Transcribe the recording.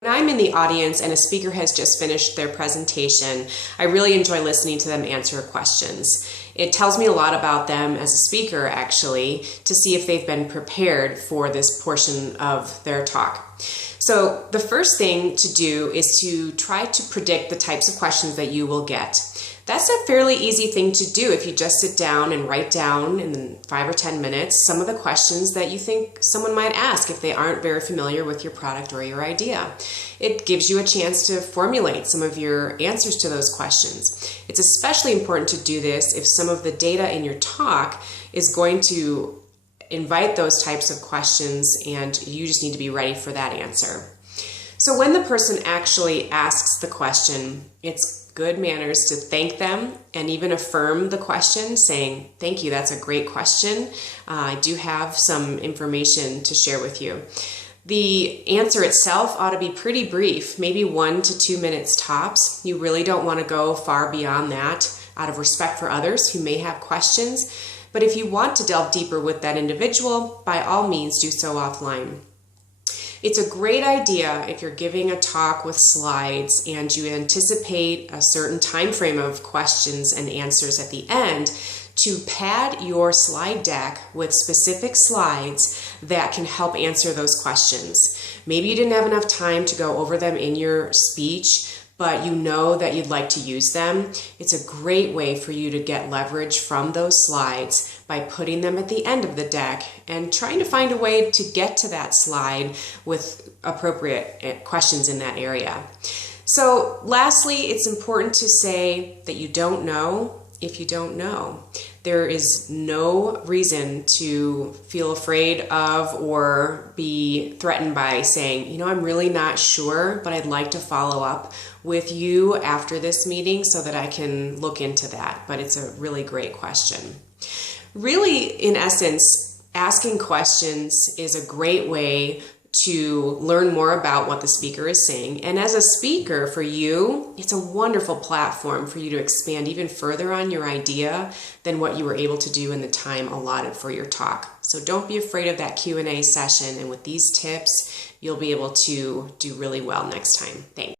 When I'm in the audience and a speaker has just finished their presentation, I really enjoy listening to them answer questions. It tells me a lot about them as a speaker, actually, to see if they've been prepared for this portion of their talk. So the first thing to do is to try to predict the types of questions that you will get. That's a fairly easy thing to do if you just sit down and write down in 5 or 10 minutes some of the questions that you think someone might ask if they aren't very familiar with your product or your idea. It gives you a chance to formulate some of your answers to those questions. It's especially important to do this if some of the data in your talk is going to invite those types of questions and you just need to be ready for that answer. So when the person actually asks the question, it's good manners to thank them and even affirm the question, saying, "Thank you, that's a great question. I do have some information to share with you." The answer itself ought to be pretty brief, maybe 1 to 2 minutes tops. You really don't want to go far beyond that out of respect for others who may have questions. But if you want to delve deeper with that individual, by all means do so offline. It's a great idea if you're giving a talk with slides and you anticipate a certain time frame of questions and answers at the end to pad your slide deck with specific slides that can help answer those questions. Maybe you didn't have enough time to go over them in your speech, but you know that you'd like to use them. It's a great way for you to get leverage from those slides by putting them at the end of the deck and trying to find a way to get to that slide with appropriate questions in that area. So lastly, it's important to say that you don't know if you don't know. There is no reason to feel afraid of or be threatened by saying, I'm really not sure, but I'd like to follow up with you after this meeting so that I can look into that. But it's a really great question. Really, in essence, asking questions is a great way to learn more about what the speaker is saying. And as a speaker for you, it's a wonderful platform for you to expand even further on your idea than what you were able to do in the time allotted for your talk. So don't be afraid of that Q&A session. And with these tips, you'll be able to do really well next time. Thanks.